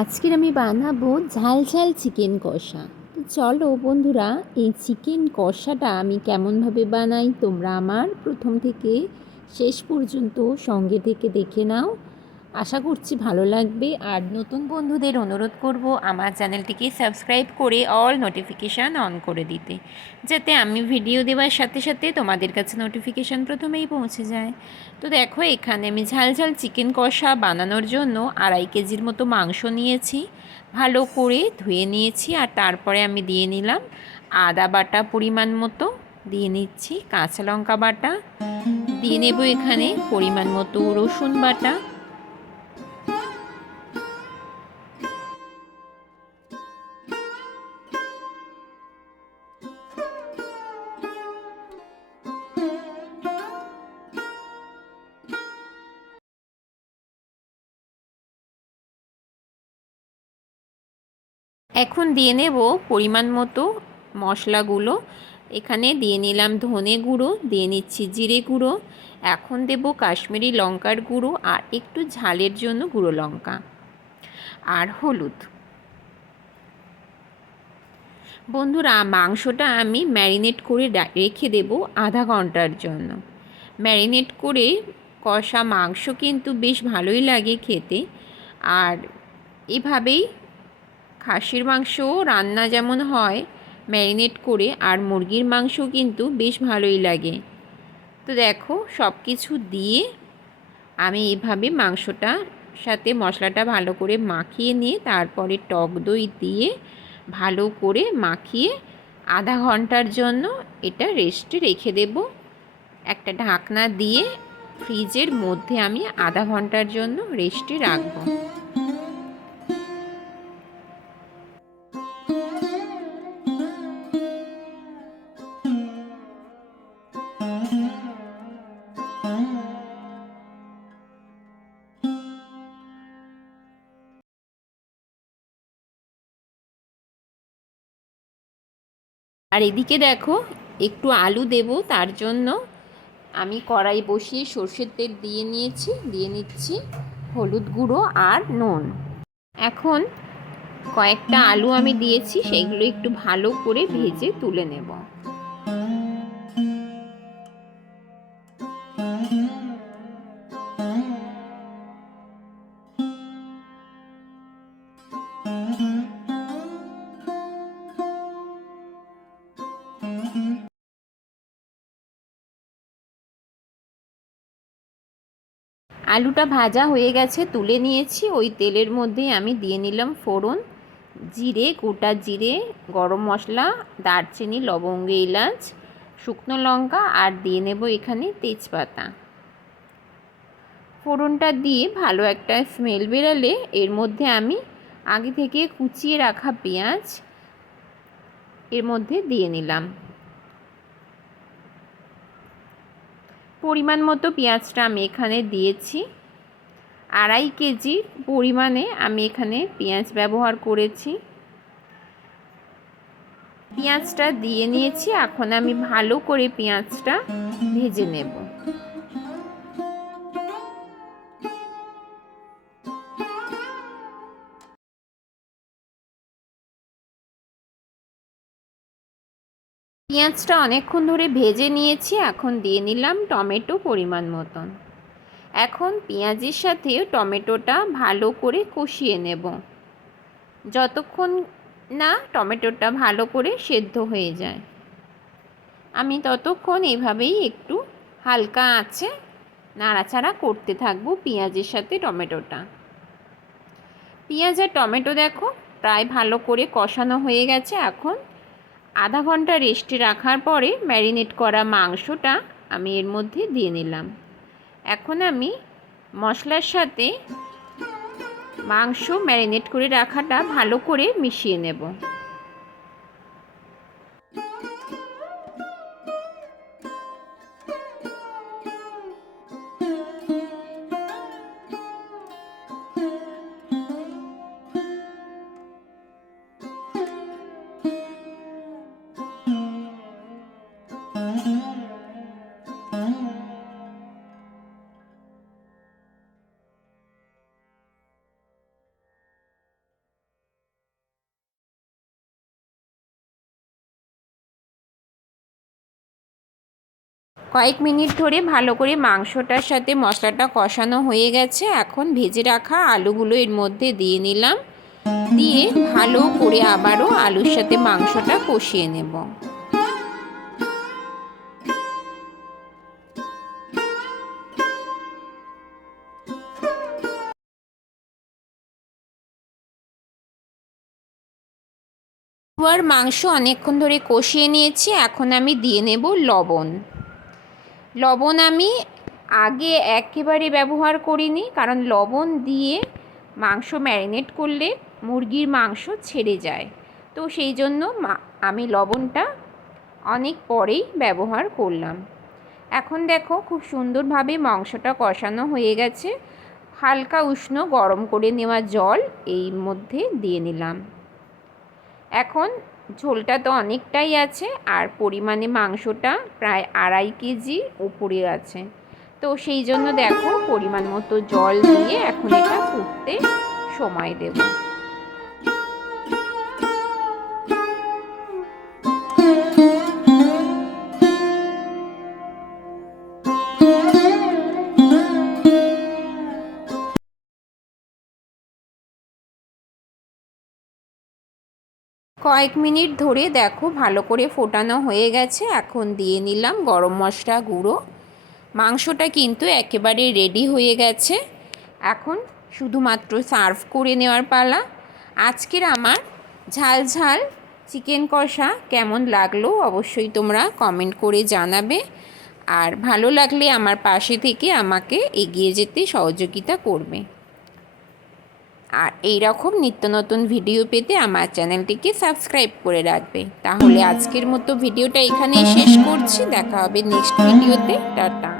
আজকের আমি বানাবো ঝাল ঝাল চিকেন কষা। তো চলো বন্ধুরা, এই চিকেন কষাটা আমি কেমনভাবে বানাই তোমরা আমার প্রথম থেকে শেষ পর্যন্ত সঙ্গে থেকে দেখে নাও। আশা করছি ভালো লাগবে। আর নতুন বন্ধুদের অনুরোধ করব আমার চ্যানেলটিকে সাবস্ক্রাইব করে অল নোটিফিকেশান অন করে দিতে, যাতে আমি ভিডিও দেওয়ার সাথে সাথে তোমাদের কাছে নোটিফিকেশান প্রথমেই পৌঁছে যায়। তো দেখো, এখানে আমি ঝাল ঝাল চিকেন কষা বানানোর জন্য আড়াই কেজির মতো মাংস নিয়েছি। ভালো করে ধুয়ে নিয়েছি আর তারপরে আমি দিয়ে নিলাম আদা বাটা পরিমাণ মতো, দিয়ে নিচ্ছি কাঁচা লঙ্কা বাটা। দিয়ে নেব এখানে পরিমাণ মতো রসুন বাটা। এখন দিয়ে নেব পরিমাণ মতো মশলাগুলো। এখানে দিয়ে নিলাম ধনে গুঁড়ো, দিয়ে নিচ্ছি জিরে গুঁড়ো। এখন দেব কাশ্মীরি লঙ্কার গুঁড়ো আর একটু ঝালের জন্য গুঁড়ো লঙ্কা আর হলুদ। বন্ধুরা, মাংসটা আমি ম্যারিনেট করে রেখে দেব আধা ঘণ্টার জন্য। ম্যারিনেট করে কষা মাংস কিন্তু বেশ ভালোই লাগে খেতে। আর এভাবেই খাসির মাংসও রান্না যেমন হয়, ম্যারিনেট করে আর মুরগির মাংস কিন্তু বেশ ভালোই লাগে। তো দেখো সব কিছু দিয়ে আমি এভাবে মাংসটা সাথে মশলাটা ভালো করে মাখিয়ে নিয়ে তারপরে টক দই দিয়ে ভালো করে মাখিয়ে আধা ঘণ্টার জন্য এটা রেস্টে রেখে দেব। একটা ঢাকনা দিয়ে ফ্রিজের মধ্যে আমি আধা ঘণ্টার জন্য রেস্টে রাখব। আর এদিকে দেখো, একটু আলু দেব, তার জন্য আমি কড়াই বসিয়ে সর্ষের তেল দিয়ে নিয়েছি, দিয়ে নিচ্ছি হলুদ গুঁড়ো আর নুন। এখন কয়েকটা আলু আমি দিয়েছি, সেগুলো একটু ভালো করে ভেজে তুলে নেব। আলুটা ভাজা হয়ে গেছে, তুলে নিয়েছি। ওই তেলের মধ্যে আমি দিয়ে নিলাম ফোড়ন, জিরে, গোটা জিরে, গরম মশলা, দারচিনি, লবঙ্গ, এলাচ, শুকনো লঙ্কা আর দিয়ে নেব এখানে তেজপাতা। ফোড়নটা দিয়ে ভালো একটা স্মেল বেরালে এর মধ্যে আমি আগে থেকে কুচিয়ে রাখা পেঁয়াজ এর মধ্যে দিয়ে নিলাম। পরিমাণ মতো পেঁয়াজটা আমি এখানে দিয়েছি। আড়াই কেজি পরিমাণে আমি এখানে পেঁয়াজ ব্যবহার করেছি। পেঁয়াজটা দিয়ে নিয়েছি, এখন আমি ভালো করে পেঁয়াজটা ভেজে নেব। পেঁয়াজটা অনেকক্ষণ ধরে ভেজে নিয়েছি, এখন দিয়ে নিলাম টমেটো পরিমাণ মতন। এখন পেঁয়াজের সাথে টমেটোটা ভালো করে কষিয়ে নেব। যতক্ষণ না টমেটোটা ভালো করে সেদ্ধ হয়ে যায়। আমি ততক্ষণ এভাবেই একটু হালকা আছে নাড়াচাড়া করতে থাকব পেঁয়াজের সাথে টমেটোটা। পেঁয়াজ আর টমেটো দেখো, প্রায় ভালো করে কষানো হয়ে গেছে। এখন আধা ঘণ্টা রেস্টে রাখার পরে ম্যারিনেট করা মাংসটা আমি এর মধ্যে দিয়ে নিলাম। এখন আমি মশলার সাথে মাংস ম্যারিনেট করে রাখাটা ভালো করে মিশিয়ে নেব। কয়েক মিনিট ধরে ভালো করে মাংসটার সাথে মশলাটা কষানো হয়ে গেছে। এখন ভেজে রাখা আলুগুলো এর মধ্যে দিয়ে নিলাম। দিয়ে ভালো করে আবারও আলুর সাথে মাংসটা কষিয়ে নেব। আর মাংস অনেকক্ষণ ধরে কষিয়ে নিয়েছি। এখন আমি দিয়ে নেব লবণ। লবণ আমি আগে একেবারে ব্যবহার করিনি, কারণ লবণ দিয়ে মাংস ম্যারিনেট করলে মুরগির মাংস ছেড়ে যায়। তো সেই জন্য আমি লবণটা অনেক পরেই ব্যবহার করলাম। এখন দেখো খুব সুন্দরভাবে মাংসটা কষানো হয়ে গেছে। হালকা উষ্ণ গরম করে নেওয়া জল এই মধ্যে দিয়ে নিলাম। এখন ঝোলটা তো অনেকটাই আছে আর পরিমাণে মাংসটা প্রায় আড়াই কেজি উপরে আছে। তো সেই জন্য দেখো পরিমাণ মতো জল দিয়ে এখন এটা ফুটতে সময় দেব। কয়েক মিনিট ধরে দেখো ভালো করে ফোটানো হয়ে গেছে। এখন দিয়ে নিলাম গরম মশলা গুঁড়ো। মাংসটা কিন্তু একেবারে রেডি হয়ে গেছে। এখন শুধুমাত্র সার্ভ করে নেওয়ার পালা। আজকের আমার ঝাল ঝাল চিকেন কষা কেমন লাগল অবশ্যই তোমরা কমেন্ট করে জানাবে। আর ভালো লাগলে আমার পাশে থেকে আমাকে এগিয়ে যেতে সহযোগিতা করবে। আর এই রকম নিত্য নতুন ভিডিও পেতে আমার চ্যানেলটিকে সাবস্ক্রাইব করে রাখবে। তাহলে আজকের মতো ভিডিওটা এখানেই শেষ করছি। দেখা হবে নেক্সট ভিডিওতে। টাটা।